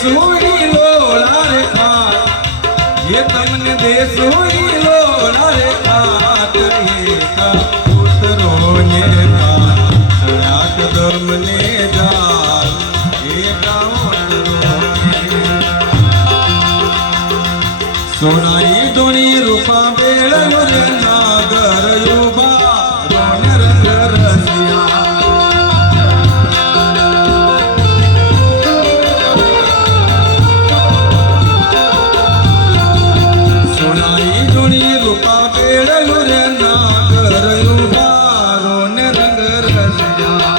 દેસુઈ લોલા રે ખાટ એ તમને દેસુઈ લોલા રે ખાટ એકા ઉતરો ને ખાટ ધર્મ ને જા એકા ઉતરો સોનાઈ ધોણી રૂપા બેળયો રે નાગર યુબા રોન રંગ રસિયા સોનાઈ ધોણી રૂપા બેળયો રે નાગર યુબા રોન રંગ રસિયા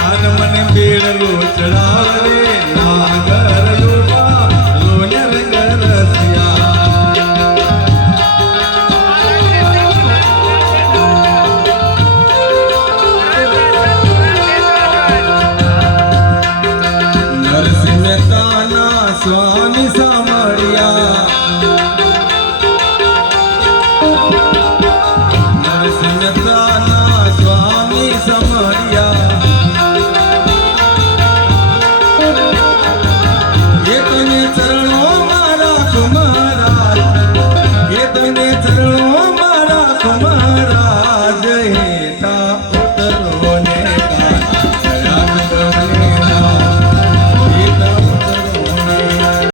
મન મને બેળલો ચડાવ રે નાગર યુબા રોન રંગ રસિયા નરસિંહ મહેતાના સ્વામી સામળિયા નરસિંહ મહેતાના સ્વામી સામળિયા એ તને ચરણો મારા કુમારા એ તને ચરણો